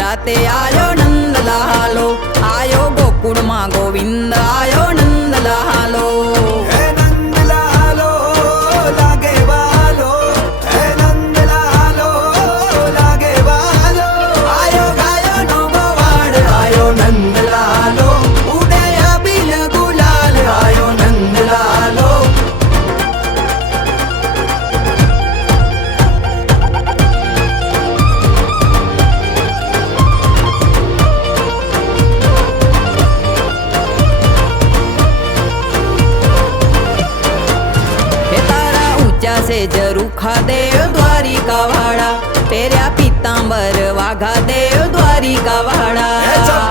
રાતે આયો નંદલાલો આ la guerra. से जरूखा देव द्वारिका वाड़ा। तेरा पीतांबर वाघा देव द्वारिका वाड़ा।